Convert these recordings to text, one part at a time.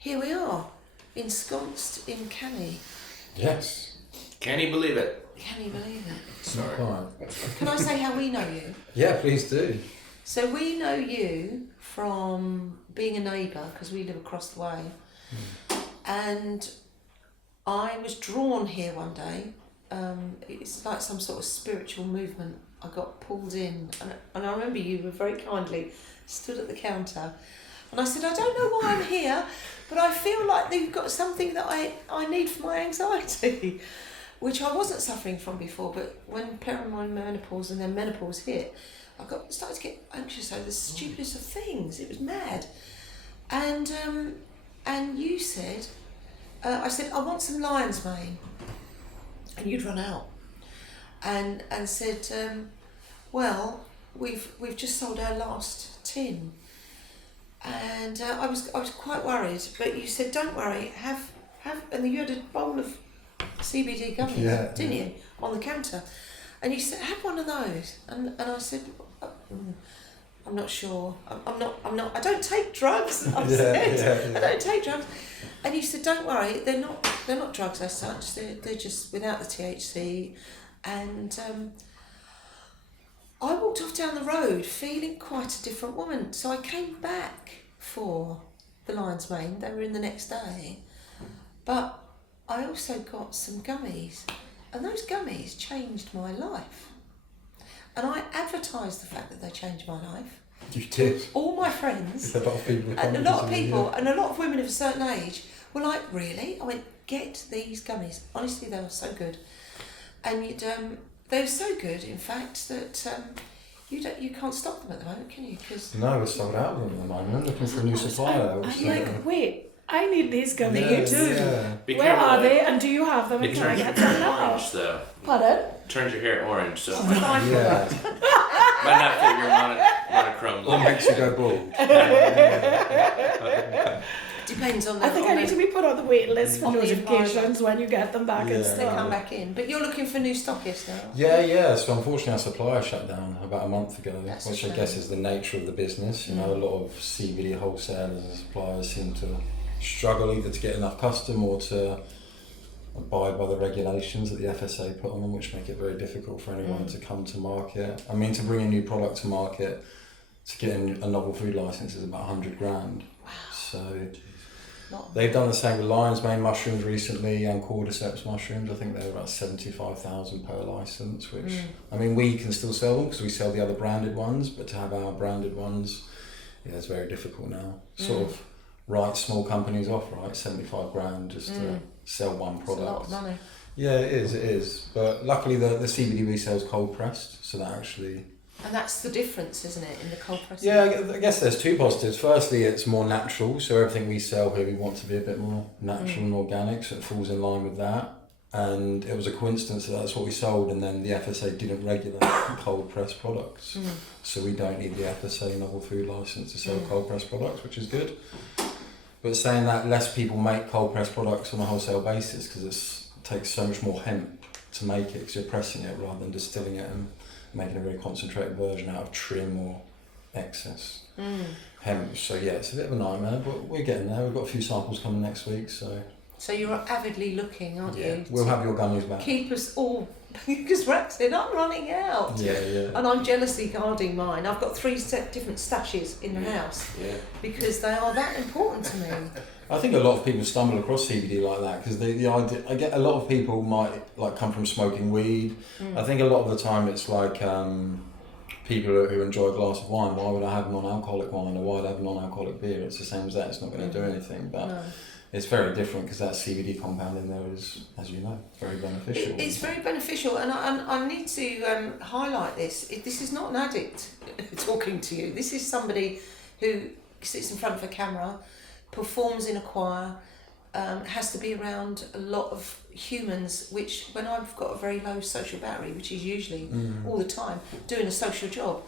here we are, ensconced in Canny. Yes. Can you believe it? Can you believe it? Sorry. Can I say how we know you? Yeah, please do. So we know you from being a neighbour, because we live across the way. And I was drawn here one day. It's like some sort of spiritual movement. I got pulled in, and I remember you were very kindly stood at the counter, and I said, I don't know why I'm here, but I feel like you've got something that I need for my anxiety, which I wasn't suffering from before, but when perimenopause and then menopause hit, started to get anxious over the stupidest of things. It was mad. And you said, I said, I want some lion's mane. And you'd run out. And said, well, we've just sold our last tin. And I was quite worried, but you said, don't worry, have, and you had a bowl of CBD gummies, didn't you, on the counter? And you said, have one of those. And I said, I'm not sure. I'm not. I don't take drugs. I don't take drugs. And you said, don't worry. They're not drugs as such. They're just without the THC. And I walked off down the road feeling quite a different woman. So I came back for the lion's mane. They were in the next day. But I also got some gummies. And those gummies changed my life. And I advertised the fact that they changed my life. You did? All my friends. A lot of people. And a lot of people, and a lot of women of a certain age were like, really? I went, get these gummies. Honestly, they were so good. And they were so good, in fact, that you can't stop them at the moment, can you? Cause no, we're sold out of them at the moment. Looking for a new supplier. I'm like, wait. I need these gummies. Yeah. Where are they? And do you have them? It Can I turns get your them hair now? orange, though. Pardon? Turns your hair orange, so it Yeah. might not fit your monochrome Or look. makes you go bald. depends on the. I think I need to be put on the waiting list for On the notifications environment. when you get them back and Yeah. They come stuff. back in. But you're looking for new stockists now. Yeah. So unfortunately, our supplier shut down about a month ago, That's a which I shame. guess is the nature of the business. You know, a lot of CBD wholesalers and suppliers seem to struggle either to get enough custom or to abide by the regulations that the FSA put on them, which make it very difficult for anyone to come to market. I mean, to bring a new product to market, to get a novel food license is about 100 grand. Wow. So they've done the same with lion's mane mushrooms recently and cordyceps mushrooms. I think they're about 75,000 per license, which, I mean, we can still sell them because we sell the other branded ones, but to have our branded ones, yeah, it's very difficult now. Sort of write small companies off, right? 75 grand just to sell one product. It's a lot of money. Yeah, it is. But luckily the CBD we sell is cold pressed, so that actually... And that's the difference, isn't it, in the cold press? Yeah, I guess there's two positives. Firstly, it's more natural, so everything we sell here we want to be a bit more natural and organic, so it falls in line with that. And it was a coincidence that that's what we sold, and then the FSA didn't regulate cold pressed products. So we don't need the FSA novel food license to sell cold pressed products, which is good. But saying that, less people make cold pressed products on a wholesale basis because it takes so much more hemp to make it, because you're pressing it rather than distilling it and making a very concentrated version out of trim or excess hemp. So yeah, it's a bit of a nightmare, but we're getting there. We've got a few samples coming next week, so you're avidly looking, aren't you? We'll have your gummies back. Keep us all, because Rex said, I'm running out. Yeah. And I'm jealously guarding mine. I've got 3 different stashes in the house because they are that important to me. I think a lot of people stumble across CBD like that because the idea. I get a lot of people might like come from smoking weed. I think a lot of the time it's like people who enjoy a glass of wine. Why would I have non-alcoholic wine, or why would I have non-alcoholic beer? It's the same as that. It's not going to do anything, but it's very different because that CBD compound in there is, as you know, very beneficial. It's very beneficial, and I need to highlight this. This is not an addict talking to you. This is somebody who sits in front of a camera, performs in a choir, has to be around a lot of humans, which when I've got a very low social battery, which is usually all the time, doing a social job,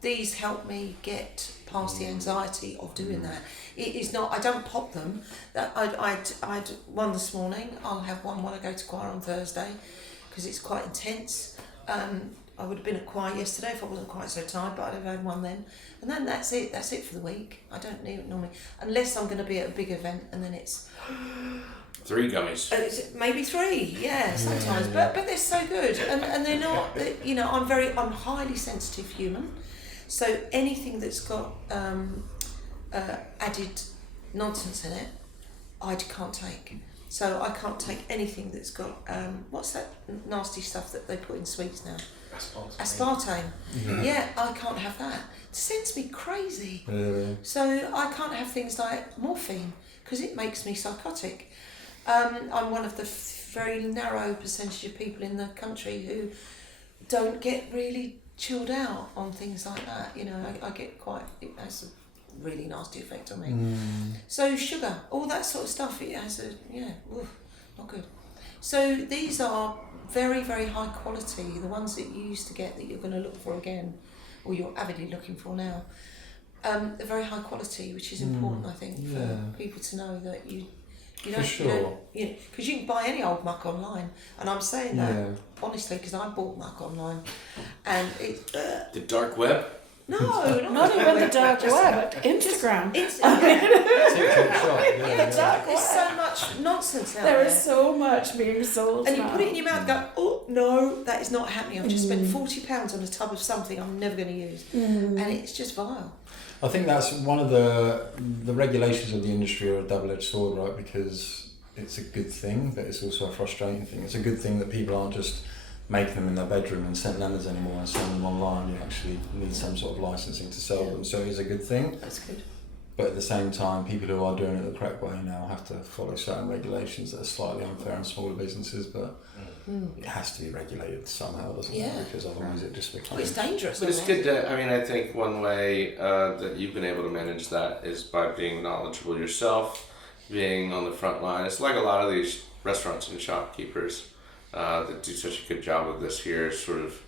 these help me get past the anxiety of doing that. It is not, I don't pop them. I'd one this morning, I'll have one when I go to choir on Thursday, because it's quite intense. I would have been at choir yesterday if I wasn't quite so tired, but I'd have had one then. And then that's it for the week. I don't need it normally, unless I'm going to be at a big event, and then it's 3 gummies. maybe 3, yeah, sometimes. Yeah. But they're so good, and they're not. You know, I'm highly sensitive human, so anything that's got added nonsense in it, I can't take. So I can't take anything that's got what's that nasty stuff that they put in sweets now? Aspartame. Yeah, I can't have that. It sends me crazy. So I can't have things like morphine because it makes me psychotic. I'm one of the very narrow percentage of people in the country who don't get really chilled out on things like that. You know, I get quite, it has a really nasty effect on me. So sugar, all that sort of stuff, it has not good. So these are very, very high quality, the ones that you used to get that you're going to look for again, or you're avidly looking for now. They're very high quality, which is important, I think, for people to know that you don't, For sure. because you can buy any old muck online, and I'm saying that honestly because I bought muck online, and it's The dark web. no, Not even the dark web, but Instagram. TikTok shop. There's so much nonsense out There there. is so much being sold And you now. put it in your mouth and go, oh, no, that is not happening. I've just spent £40 on a tub of something I'm never going to use. And it's just vile. I think that's one of the regulations of the industry are a double-edged sword, right? Because it's a good thing, but it's also a frustrating thing. It's a good thing that people aren't just making them in their bedroom and scent lemons anymore and selling them online. You actually need some sort of licensing to sell them, so it is a good thing. That's good. But at the same time, people who are doing it the correct way now have to follow certain regulations that are slightly unfair on smaller businesses, but it has to be regulated somehow, doesn't it? Because otherwise it just becomes... Well, it's dangerous. But it's isn't it? good to, I mean, I think one way that you've been able to manage that is by being knowledgeable yourself, being on the front line. It's like a lot of these restaurants and shopkeepers that do such a good job of this here, sort of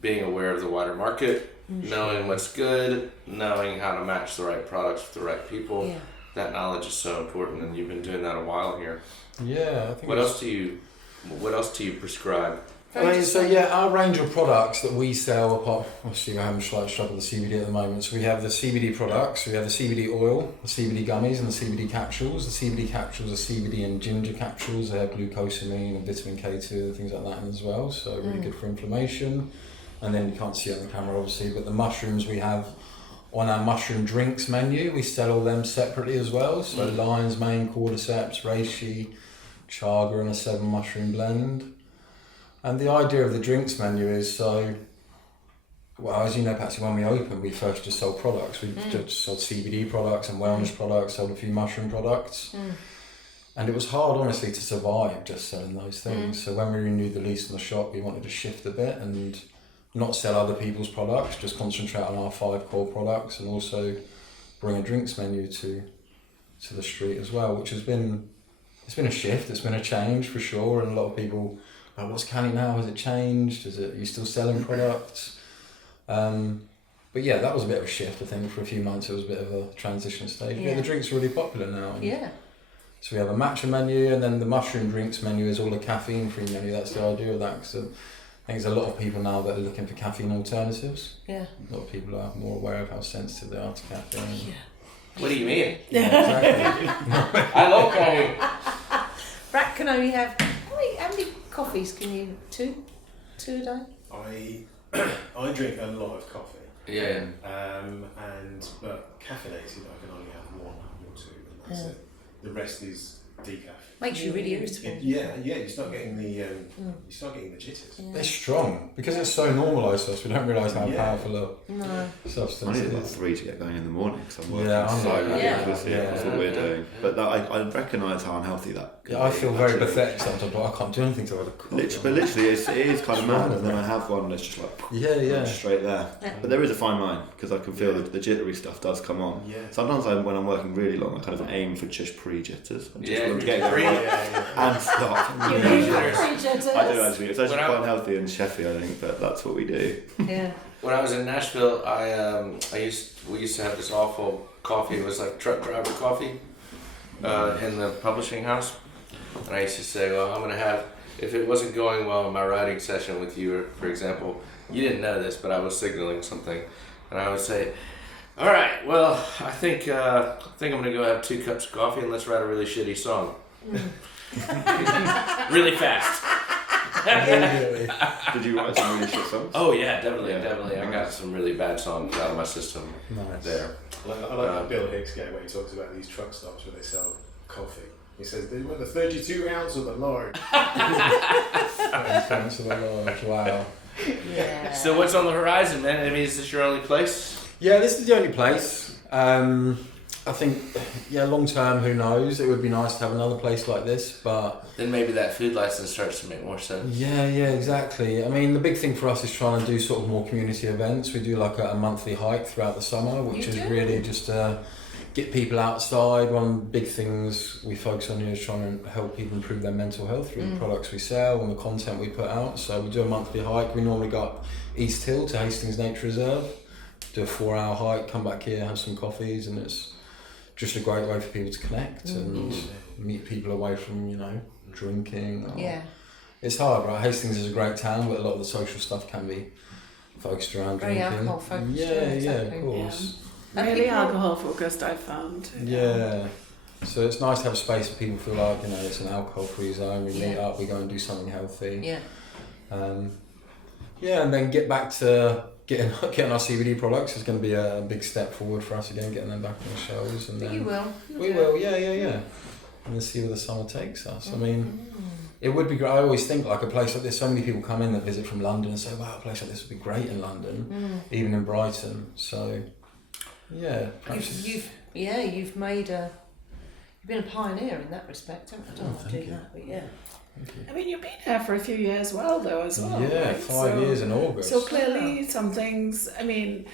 being aware of the wider market, knowing what's good, knowing how to match the right products with the right people. Yeah. That knowledge is so important, and you've been doing that a while here. Yeah, I think What else do you prescribe? Our range of products that we sell, apart obviously we're having a slight struggle with the CBD at the moment, so we have the CBD products, we have the CBD oil, the CBD gummies and the CBD capsules. The CBD capsules are CBD and ginger capsules, they have glucosamine and vitamin K2 and things like that in as well, so really good for inflammation. And then you can't see it on the camera obviously, but the mushrooms we have on our mushroom drinks menu, we sell all them separately as well, so lion's mane, cordyceps, reishi, chaga and a 7 mushroom blend. And the idea of the drinks menu is as you know, Patsy, when we opened, we first just sold products. We just sold CBD products and wellness products, sold a few mushroom products. And it was hard, honestly, to survive just selling those things. So when we renewed the lease on the shop, we wanted to shift a bit and not sell other people's products, just concentrate on our 5 core products and also bring a drinks menu to the street as well, which has been, it's been a shift, it's been a change for sure, and a lot of people, what's Canny now? Has it changed? Are you still selling products? But yeah, that was a bit of a shift, I think. For a few months, it was a bit of a transition stage. Yeah, the drinks are really popular now. So we have a matcha menu, and then the mushroom drinks menu is all a caffeine-free menu. That's the idea of that, because I think there's a lot of people now that are looking for caffeine alternatives. Yeah. A lot of people are more aware of how sensitive they are to caffeine. What do you mean? Yeah, exactly. I love Canny. Rat can only have, how many coffees can you, 2 a day? I drink a lot of coffee. Yeah. But caffeinated, I can only have 1 or 2, and that's it. The rest is decaf. Makes you really irritable. You start getting the jitters. They're strong because it's so normalised to us. We don't realise how powerful a substance I it need about is. 3 to get going in the morning because I'm working I'm so like hard. that. That's what we're doing. But I recognise how unhealthy that can Yeah, I be, feel very actually. pathetic sometimes, but I can't do anything to have a coffee. But literally, it is kind of mad. And then I have one that's just like straight there. But there is a fine line because I can feel the jittery stuff does come on. Yeah. Sometimes when I'm working really long, I kind of aim for just pre-jitters. And just want to get pre- going and stop. You need jitters. I do actually. It's actually When quite healthy and chefy, I think, but that's what we do. Yeah. When I was in Nashville, we used to have this awful coffee. It was like truck driver coffee in the publishing house, and I used to say, well, I'm gonna have if it wasn't going well in my writing session with you, for example, you didn't know this, but I was signaling something, and I would say, "All right, well, I think I'm gonna go have 2 cups of coffee and let's write a really shitty song, really fast." Did you write some really shit songs? Oh yeah, definitely. I got some really bad songs out of my system there. I like Bill Hicks game where he talks about these truck stops where they sell coffee. He says, "They want the 32 ounce or the large." 32 ounce of the large, wow. Yeah. So what's on the horizon, man? I mean, is this your only place? Yeah, this is the only place. I think, long term, who knows? It would be nice to have another place like this, but... Then maybe that food license starts to make more sense. Yeah, exactly. I mean, the big thing for us is trying to do sort of more community events. We do like a monthly hike throughout the summer, which is really just to get people outside. One of the big things we focus on here is trying to help people improve their mental health through the products we sell and the content we put out. So we do a monthly hike. We normally go up East Hill to Hastings Nature Reserve, do a 4-hour hike, come back here, have some coffees, and it's just a great way for people to connect and meet people away from, drinking. It's hard, right? Hastings is a great town, but a lot of the social stuff can be focused around Very drinking. alcohol focused. Of course. And Really people- alcohol focused, I've found. Yeah. So it's nice to have a space where people feel like, it's an alcohol-free zone. We meet up, we go and do something healthy. Yeah. And then get back to getting our CBD products is going to be a big step forward for us again, getting them back on the shows. And then You will. We will, yeah. And then see where the summer takes us. I mean, it would be great. I always think like a place like this, so many people come in that visit from London and say, wow, a place like this would be great in London, even in Brighton. So, yeah. You've been a pioneer in that respect, haven't you? I don't have to do that, but yeah. I mean, you've been here for a few years as well. Yeah, right? 5 years in August. So clearly some things, I mean,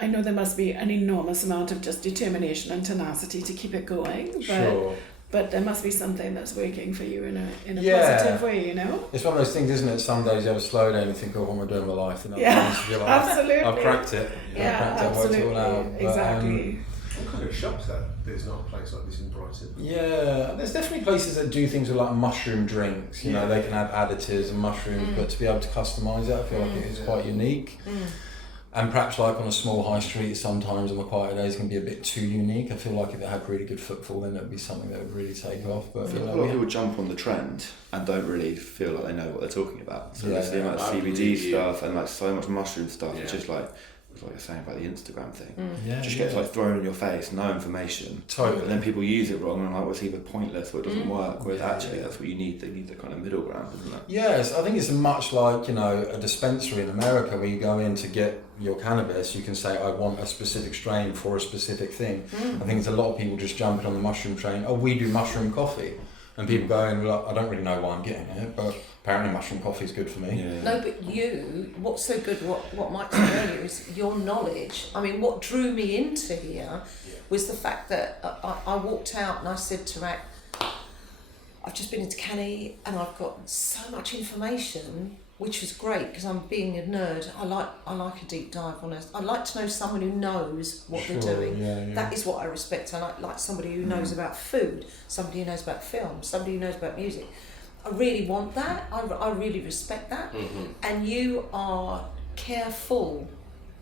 I know there must be an enormous amount of just determination and tenacity to keep it going. But there must be something that's working for you in a positive way, It's one of those things, isn't it? Some days you have a slow day and you think, oh, what am I doing with my life? And absolutely. I've cracked it. I've worked it all out. Exactly. I'm kind of shocked that there's not a place like this in Brighton. Yeah, there's definitely places that do things with like mushroom drinks. They can add additives and mushrooms, but to be able to customise it, I feel like it is quite unique. And perhaps like on a small high street, sometimes on the quieter days can be a bit too unique. I feel like if it had really good footfall, then it would be something that would really take off. But a lot of people jump on the trend and don't really feel like they know what they're talking about. So there's the amount of CBD stuff and like so much mushroom stuff. It's just like you're saying about the Instagram thing. Just gets like thrown in your face, no information. Totally. And then people use it wrong and like, well, it's either pointless or it doesn't work. Whereas actually that's what you need. They need the kind of middle ground, isn't it? Yes, I think it's much like, a dispensary in America where you go in to get your cannabis, you can say, I want a specific strain for a specific thing. I think it's a lot of people just jumping on the mushroom train. Oh, we do mushroom coffee. And people go in, like, I don't really know why I'm getting it, but apparently mushroom coffee is good for me. Yeah. No, but what's so good, what Mike said earlier, is your knowledge. I mean, what drew me into here was the fact that I walked out and I said to Rack, I've just been into Canny and I've got so much information, which was great because I'm being a nerd. I like a deep dive on it. I like to know someone who knows what they're doing. That is what I respect. I like somebody who knows about food, somebody who knows about film, somebody who knows about music. I really want that. I really respect that. And you are careful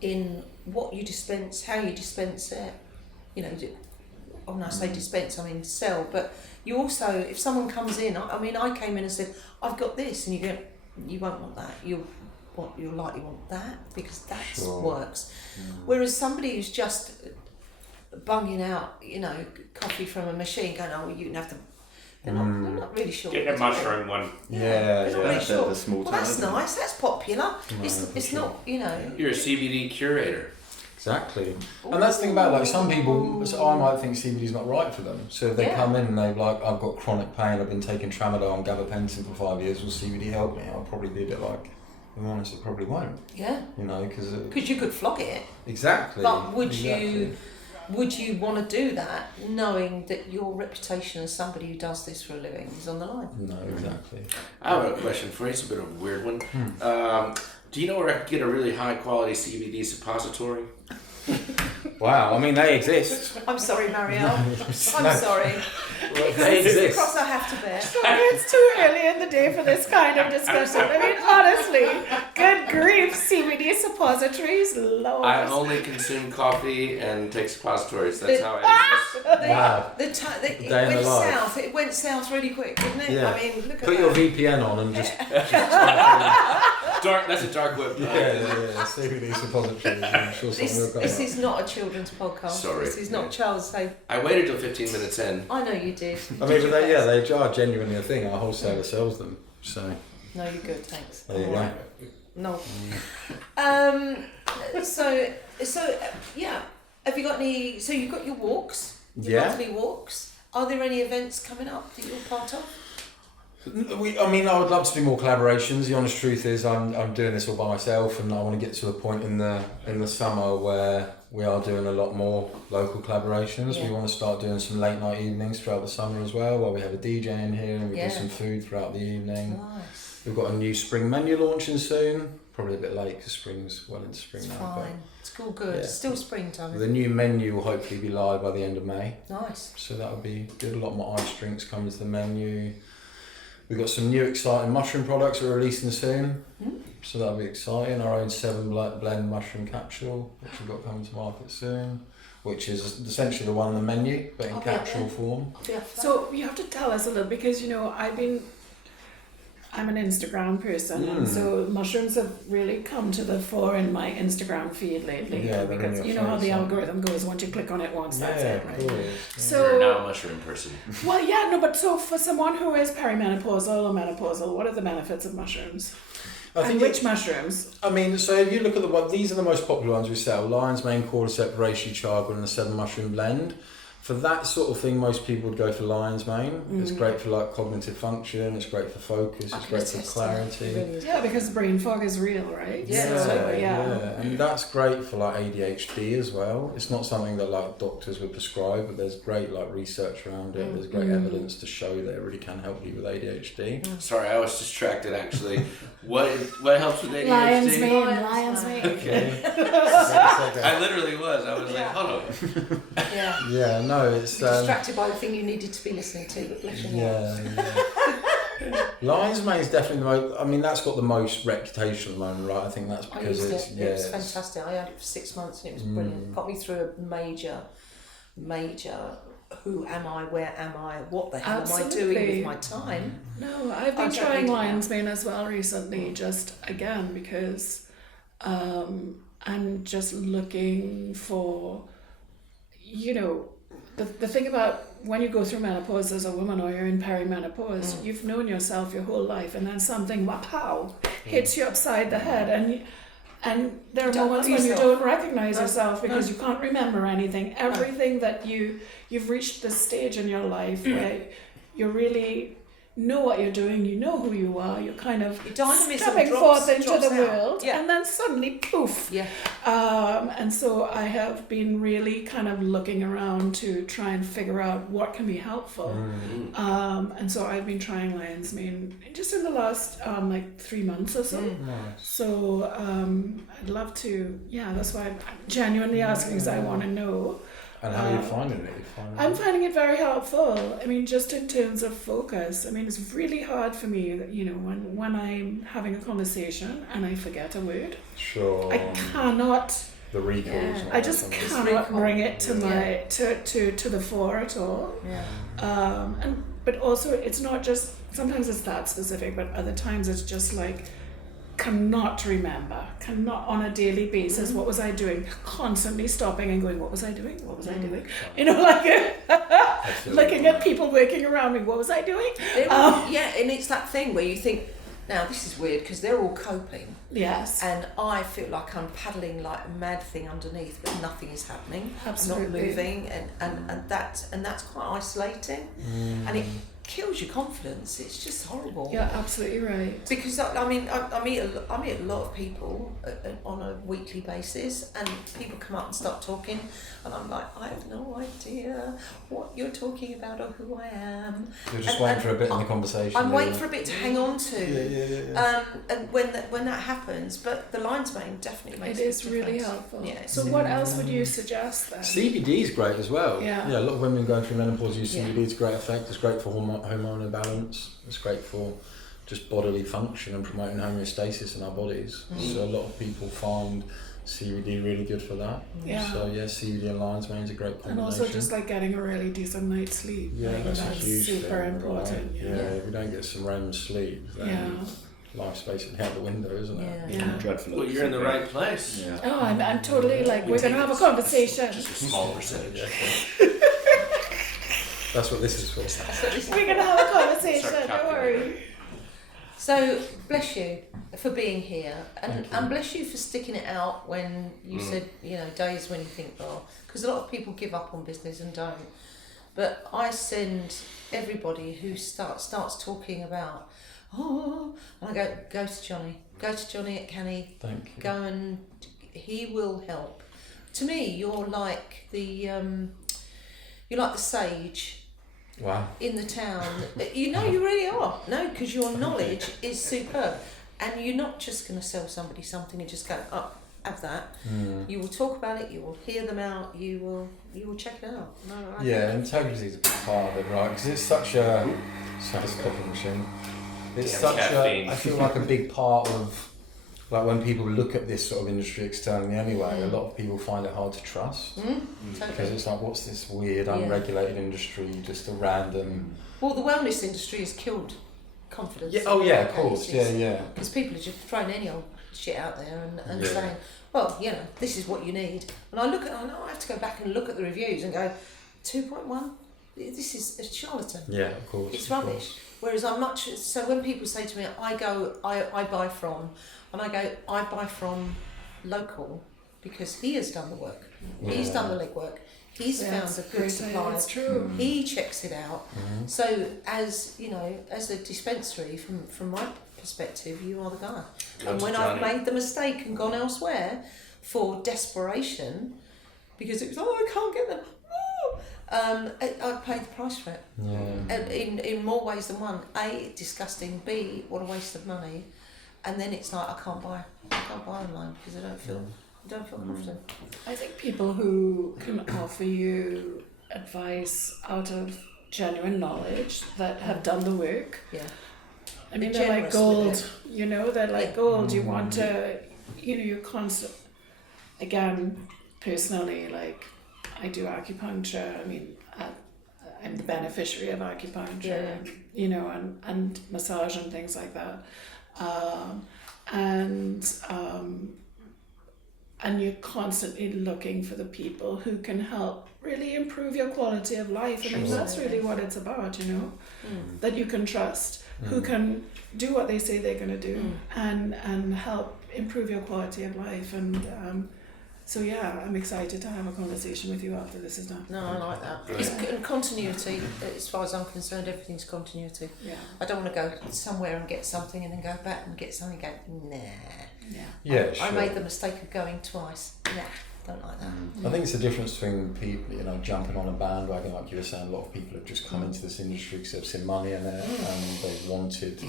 in what you dispense, how you dispense it. When I say dispense, I mean sell. But you also, if someone comes in, I came in and said, I've got this, and you go, you won't want that. You'll likely want that because that works. Whereas somebody who's just bunging out, coffee from a machine, going, oh, you can have the. They're not really sure. Get the mushroom one. They're not really sure. The small Well, that's town, nice. That's popular. It's not, You're a CBD curator. Exactly. And that's the thing about, like, some people, so I might think CBD's not right for them. So if they come in and they're like, I've got chronic pain, I've been taking tramadol and gabapentin for 5 years, will CBD help me? I'll probably be a bit like, if I'm honest, it probably won't. Yeah. Because you could flog it. Exactly. But would you want to do that knowing that your reputation as somebody who does this for a living is on the line? No, exactly. I have a question for you. It's a bit of a weird one. Do you know where I could get a really high quality CBD suppository? Wow, I mean, they exist. I'm sorry, Marielle. I'm sorry. They It's the exist. cross I have to bear. It's too early in the day for this kind of discussion. I mean, honestly, good grief, CBD suppositories, Lord. I only consume coffee and take suppositories. That's how I exist. Wow. It Day in went the life. south. It went south really quick, didn't it? Yeah. I mean, look at Put that. your VPN on and just Dark. That's a dark web. yeah. CBD suppositories. I'm sure someone will go. This is not a children's podcast. Sorry. This is not child safe. I waited till 15 minutes in. I know you did. I mean, but they are genuinely a thing. Our wholesaler sells them. So No, you're good. Thanks. there you go. No. So yeah. Have you got any? So you've got your walks. Your Yeah. monthly walks. Are there any events coming up that you're part of? I mean, I would love to do more collaborations. The honest truth is, I'm doing this all by myself, and I want to get to a point in the summer where we are doing a lot more local collaborations. Yeah. We want to start doing some late night evenings throughout the summer as well, where we have a DJ in here and we Yeah. do some food throughout the evening. Nice. We've got a new spring menu launching soon. Probably a bit late because spring's well into spring It's now. fine. It's all good. Yeah. It's still springtime. But the new menu will hopefully be live by the end of May. Nice. So that would be good. A lot more ice drinks coming to the menu. We've got some new exciting mushroom products we're releasing soon. So that'll be exciting. Our own 7 blend mushroom capsule, which we've got coming to market soon, which is essentially the one on the menu, but in I'll be up capsule there. form. Yeah. So you have to tell us a little, because I'm an Instagram person, and so mushrooms have really come to the fore in my Instagram feed lately. Yeah, they're in because your you know how face, the aren't they? algorithm goes, once you click on it once, that's it, right? cool. So You're now a mushroom person. well, yeah, no, but so for someone who is perimenopausal or menopausal, what are the benefits of mushrooms? I And think which mushrooms? I mean, so if you look at the one, these are the most popular ones we sell: lion's mane, cordyceps, reishi, chaga, and the 7 mushroom blend. For that sort of thing, most people would go for lion's mane. It's great for like cognitive function. It's great for focus. I It's can great for attest to that. clarity. It really is. Yeah, because brain fog is real, right? Yeah, So, And that's great for like ADHD as well. It's not something that like doctors would prescribe, but there's great like research around it. There's great evidence to show that it really can help you with ADHD. Sorry, I was distracted actually. What helps with ADHD? Lion's mane. Okay. I literally was. I was like, hold on. Yeah. Yeah, no, it's You're distracted by the thing you needed to be listening to, but bless your heart. yeah. Lion's mane is definitely the most. I mean, that's got the most reputation at the moment, right? I think that's I because used it's it. It was it's- fantastic. I had it for 6 months and it was brilliant. Got me through a major. Who am I? Where am I? What the hell am I doing Absolutely. with my time? No, I've I been don't trying need to lion's mane as well recently, just again because I'm just looking for, the thing about when you go through menopause as a woman or you're in perimenopause, you've known yourself your whole life, and then something wapow hits you upside the head, and there are Don't moments know when you yourself. don't recognize No. yourself because No. you can't remember anything. Everything that you've reached this stage in your life where you really know what you're doing, you know who you are, you're kind of Your dynamism stepping drops- forth into drops the out. world, Yeah. and then suddenly poof. Yeah. And so I have been really kind of looking around to try and figure out what can be helpful. And so I've been trying lion's mane just in the last 3 months or so. So I'd love to, that's why I'm genuinely asking, because I want to know. And how are you finding it? I'm finding it very helpful. I mean, just in terms of focus. I mean, it's really hard for me that, when I'm having a conversation and I forget a word, Sure. I cannot. The recalls. I just cannot bring it to my to the fore at all. Yeah. But also it's not just, sometimes it's that specific, but other times it's just like cannot remember, cannot on a daily basis. What was I doing? Constantly stopping and going, what was I doing? What was I doing? Looking at people working around me, what was I doing? And it's that thing where you think, now this is weird because they're all coping. Yes. And I feel like I'm paddling like a mad thing underneath, but nothing is happening. Absolutely. I'm not moving, and that's quite isolating. And kills your confidence. It's just horrible. You're absolutely right. Because I mean, I meet a lot of people on a weekly basis, and people come up and start talking, and I'm like, I have no idea what you're talking about or who I am. You're just waiting for a bit in the conversation. I'm waiting for a bit to hang on to. Yeah. And when that happens, but the lion's mane definitely makes It a is big really difference. helpful. Yeah, So what else would you suggest then? CBD is great as well. Yeah. A lot of women going through menopause use Yeah. CBD to great effect. It's great for hormonal balance. It's great for just bodily function and promoting homeostasis in our bodies. So a lot of people find CBD really good for that. Yeah. So CBD and lion's mane is a great combination. And also just like getting a really decent night's sleep. Yeah, Like, that's a huge super thing, important. right? Yeah. If you don't get some REM sleep, then life's basically out the window, isn't it? Yeah. Dreadful. Well, you're in the right place. Yeah. Oh, I'm totally like, we're going to have a conversation. Just a small percentage. That's what this is for. We're going to have a conversation, Start don't worry. So bless you for being here, Thank you. and bless you for sticking it out when you said, days when you think, because a lot of people give up on business and don't. But I send everybody who starts talking about, and I go to Jonny at Canny, Thank you. go and he will help. To me, you're like the sage Wow. in the town. You really are. No, because your knowledge is superb, and you're not just going to sell somebody something and just go, have that. You will talk about it. You will hear them out. You will check it out. No, Integrity is a big part of it, right? Because it's such a coffee machine. It's Damn such caffeine. I feel like a big part of, like when people look at this sort of industry externally anyway, a lot of people find it hard to trust. Because totally. it's like, what's this weird, unregulated industry, just a random... Well, the wellness industry has killed confidence. Yeah, oh yeah, of course, yeah. Because people are just throwing any old shit out there and Yeah. saying, well, this is what you need. And I have to go back and look at the reviews and go, 2.1? This is a charlatan. Yeah, of course. It's rubbish. Whereas so when people say to me, I buy from, and I go, I buy from local because he has done the work. He's done the legwork. He's found a good supplier. It's true. He checks it out. So as a dispensary, from my perspective, you are the guy. And when I've made the mistake and gone elsewhere for desperation, because it was, I can't get them. I paid the price for it. Yeah. In more ways than one. A, disgusting. B, what a waste of money. And then it's like I can't buy online because I don't feel confident. I think people who can offer you advice out of genuine knowledge that have done the work. Yeah. I mean, They're they're like generous gold, they're like gold. You want to, you're constant. Again, personally, like, I do acupuncture. I mean, I'm the beneficiary of acupuncture, and massage and things like that. And you're constantly looking for the people who can help really improve your quality of life. And I mean, that's really what it's about, that you can trust, who can do what they say they're going to do and help improve your quality of life. And so I'm excited to have a conversation with you after this is done. No, I like that. It's continuity. As far as I'm concerned, everything's continuity. Yeah. I don't want to go somewhere and get something and then go back and get something and go, nah. Yeah, I made the mistake of going twice. Nah, don't like that. I think it's the difference between people, jumping on a bandwagon, like you were saying. A lot of people have just come into this industry because they've seen money in it and they wanted to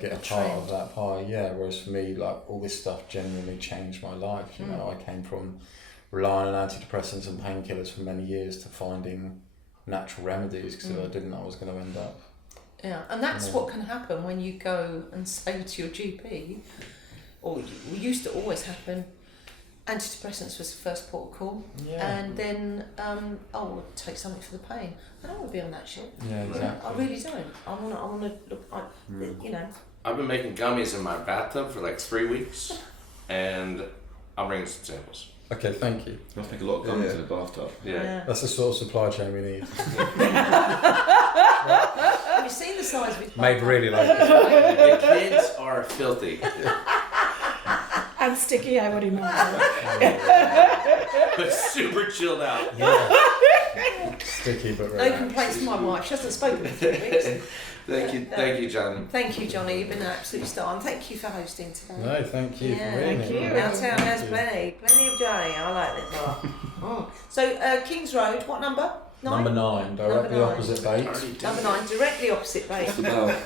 get a part of that pie. Yeah, whereas for me, like, all this stuff genuinely changed my life. I came from relying on antidepressants and painkillers for many years to finding natural remedies because if I didn't, I was going to end up. Yeah, and that's what can happen when you go and say to your GP, or used to always happen, antidepressants was the first port of call, and then we'll take something for the pain. I don't want to be on that shit. Yeah, exactly. I really don't. I want to look. I've been making gummies in my bathtub for like 3 weeks, and I'll bring you some samples. Okay, thank you. You must make a lot of gummies in a bathtub. Yeah. That's the sort of supply chain we need. Have you seen the size of it? Made really like it. The kids are filthy, And sticky, I would imagine. but super chilled out. Yeah. Sticky but No relaxed. complaints from my wife. She hasn't spoken for 3 weeks. Thank you, John. Thank you, Johnny. You've been an absolute star, and thank you for hosting today. No, thank you Yeah, for being thank here. you. Our town has Thank you. plenty of Johnny. I like this a lot. So, Kings Road, what number? Number 9, directly Number 9. opposite Bait. Number 9, directly opposite Bay. What's the bell?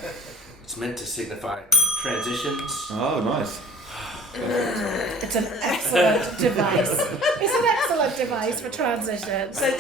It's meant to signify transitions. Oh, nice. It's an excellent device. It's an excellent device for transition. So